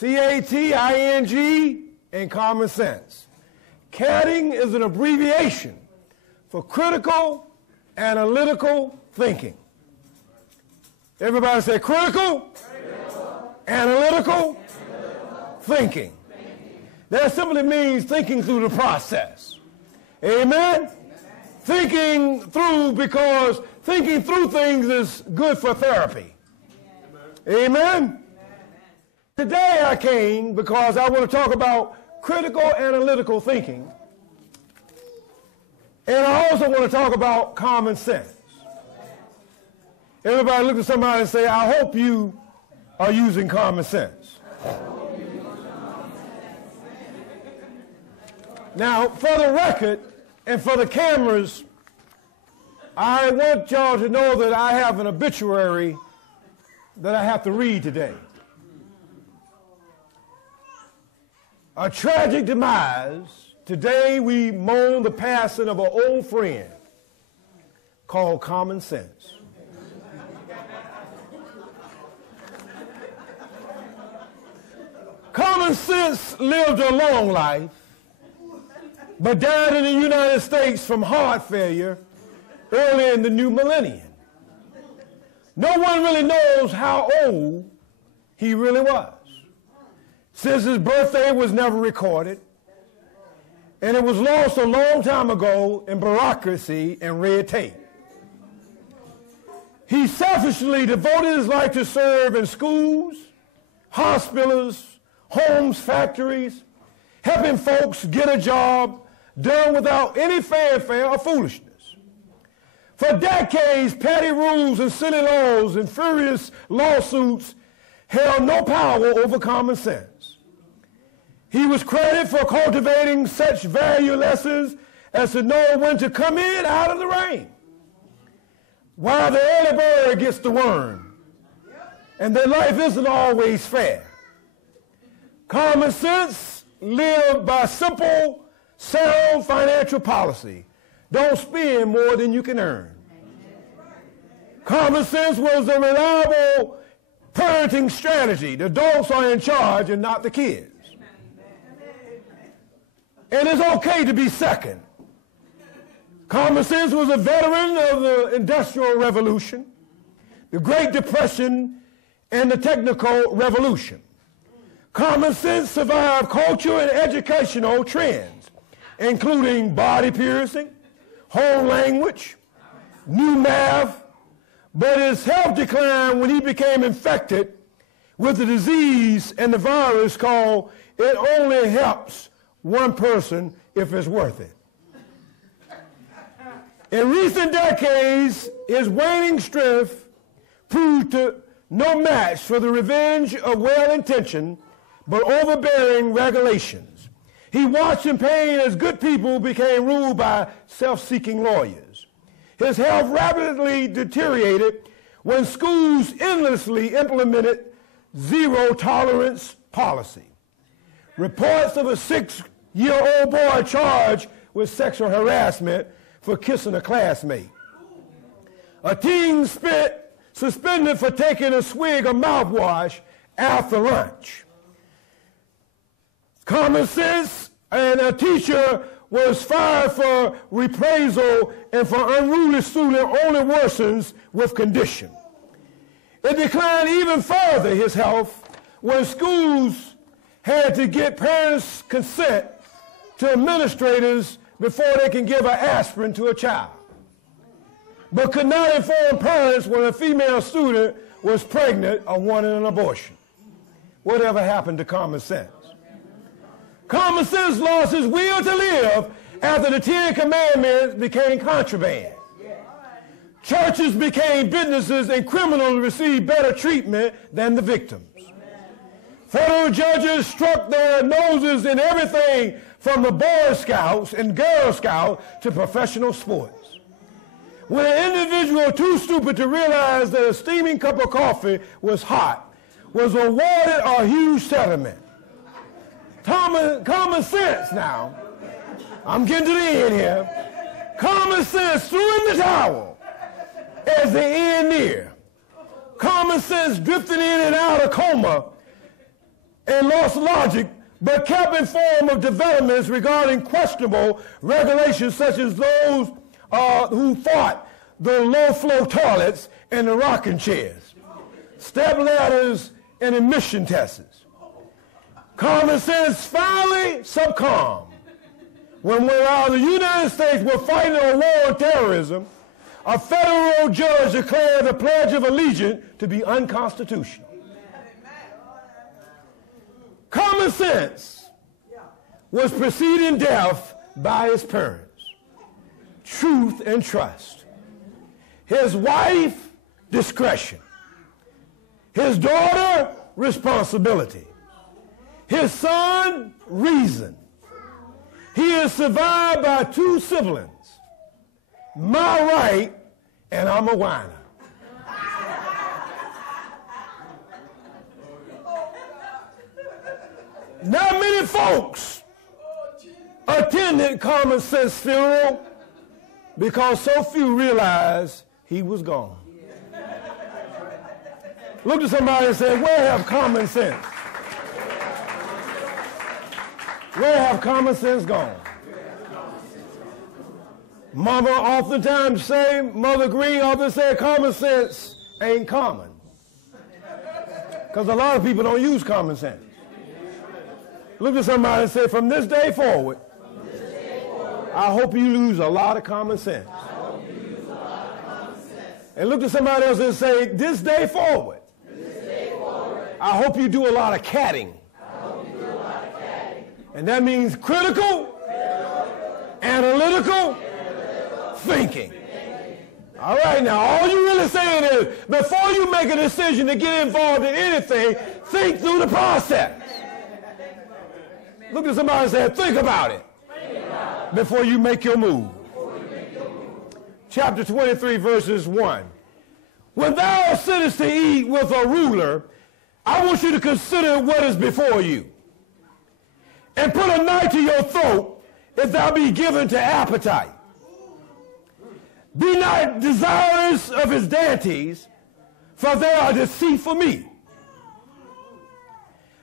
C-A-T-I-N-G, and common sense. CATING is an abbreviation for critical analytical thinking. Everybody say critical, analytical thinking. That simply means thinking through the process. Amen? Thinking through, because thinking through things is good for therapy. Amen? Today I came because I want to talk about critical analytical thinking. And I also want to talk about common sense. Everybody look at somebody and say, I hope you are using common sense. Now, for the record and for the cameras, I want y'all to know that I have an obituary that I have to read today. A tragic demise. Today we mourn the passing of an old friend called common sense. Common sense lived a long life, but died in the United States from heart failure early in the new millennium. No one really knows how old he really was, since his birthday was never recorded, and it was lost a long time ago in bureaucracy and red tape. He selfishly devoted his life to serve in schools, hospitals, homes, factories, helping folks get a job done without any fanfare or foolishness. For decades, petty rules and silly laws and furious lawsuits held no power over common sense. He was credited for cultivating such value lessons as to know when to come in out of the rain, while the early bird gets the worm, and that life isn't always fair. Common sense lived by simple, sound financial policy. Don't spend more than you can earn. Common sense was a reliable parenting strategy. The adults are in charge and not the kids. And it's okay to be second. Common sense was a veteran of the Industrial Revolution, the Great Depression, and the Technical Revolution. Common sense survived cultural and educational trends, including body piercing, whole language, new math, but his health declined when he became infected with a disease and the virus called "it only helps one person if it's worth it." In recent decades, his waning strength proved no match for the revenge of well-intentioned but overbearing regulations. He watched in pain as good people became ruled by self-seeking lawyers. His health rapidly deteriorated when schools endlessly implemented zero-tolerance policy. Reports of a 6-year-old boy charged with sexual harassment for kissing a classmate. A teen suspended for taking a swig of mouthwash after lunch. Common sense, and a teacher was fired for reprisal, and for unruly student only worsens with condition. It declined even further, his health, when schools had to get parents' consent to administrators before they can give an aspirin to a child, but could not inform parents when a female student was pregnant or wanted an abortion. Whatever happened to common sense? Common sense lost his will to live after the 10 Commandments became contraband. Churches became businesses and criminals received better treatment than the victims. Federal judges struck their noses in everything from the Boy Scouts and Girl Scouts to professional sports. When an individual too stupid to realize that a steaming cup of coffee was hot was awarded a huge settlement. Common sense now. I'm getting to the end here. Common sense threw in the towel as the end near. Common sense drifted in and out of coma and lost logic, but kept informed of developments regarding questionable regulations such as those who fought the low-flow toilets and the rocking chairs, step ladders and emission tests. Common sense finally succumbed when while the United States were fighting a war on terrorism, a federal judge declared the Pledge of Allegiance to be unconstitutional. Common sense was preceding death by his parents, truth and trust. His wife, discretion. His daughter, responsibility. His son, reason. He is survived by 2 siblings, my right, and I'm a whiner. Not many folks attended Common Sense funeral because so few realized he was gone. Look at somebody and say, where have common sense? Where have common sense gone? Mama oftentimes say, Mother Green often said, common sense ain't common. Because a lot of people don't use common sense. Look at somebody and say, from this day forward, I hope you lose a lot of common sense. And look at somebody else and say, this day forward, I hope you do a lot of catting. And that means critical, analytical thinking. All right, now, all you're really saying is, before you make a decision to get involved in anything, think through the process. Look at somebody and say, think about it before you make your move. Chapter 23, verses 1. When thou sittest to eat with a ruler, I want you to consider what is before you. And put a knife to your throat if thou be given to appetite. Be not desirous of his dainties, for they are deceitful meat.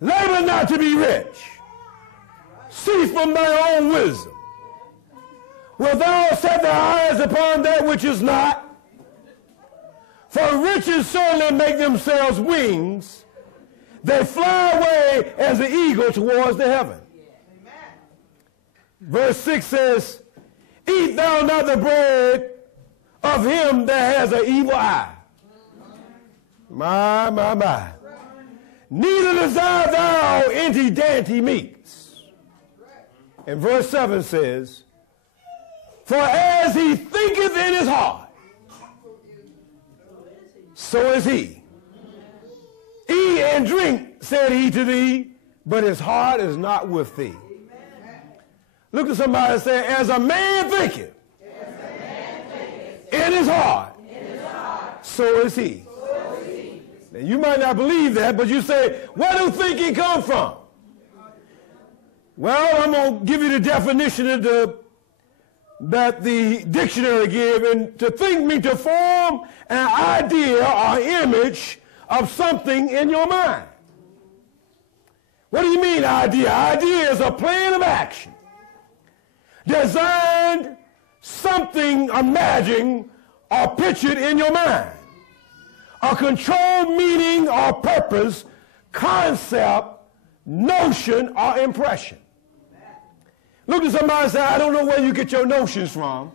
Labor not to be rich. Cease from thy own wisdom. Wilt thou set thy eyes upon that which is not? For riches certainly make themselves wings. They fly away as the eagle towards the heaven. Verse 6 says, eat thou not the bread of him that has an evil eye. My. Neither desire thou any dainty meats. And verse 7 says, for as he thinketh in his heart, so is he. Eat and drink, said he to thee, but his heart is not with thee. Look at somebody and say, as a man thinketh in his heart, so is he. Now, you might not believe that, but you say, where do thinking come from? Well, I'm going to give you the definition of that the dictionary gives. And to think means to form an idea or image of something in your mind. What do you mean idea? Idea is a plan of action. Designed, something imagined or pictured in your mind. A controlled meaning or purpose, concept, notion, or impression. Look at somebody and say, I don't know where you get your notions from.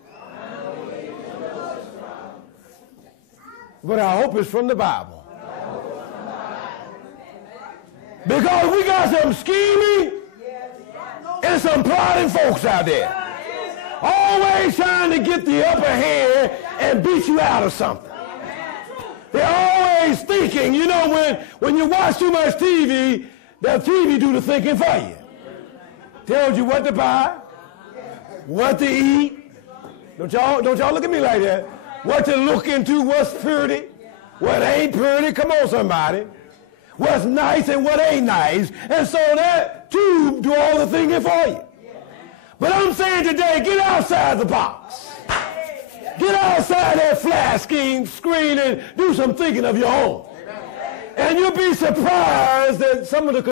But I hope it's from the Bible. Because we got some scheming and some plotting folks out there. Always trying to get the upper hand and beat you out of something. They're always thinking, you know, when you watch too much TV, that TV do the thinking for you. Tells you what to buy, what to eat. Don't y'all look at me like that. What to look into, what's pretty, what ain't pretty. Come on, somebody. What's nice and what ain't nice. And so that tube do all the thinking for you. But I'm saying today, get outside the box. Get outside that flat screen and do some thinking of your own. And you'll be surprised that some of the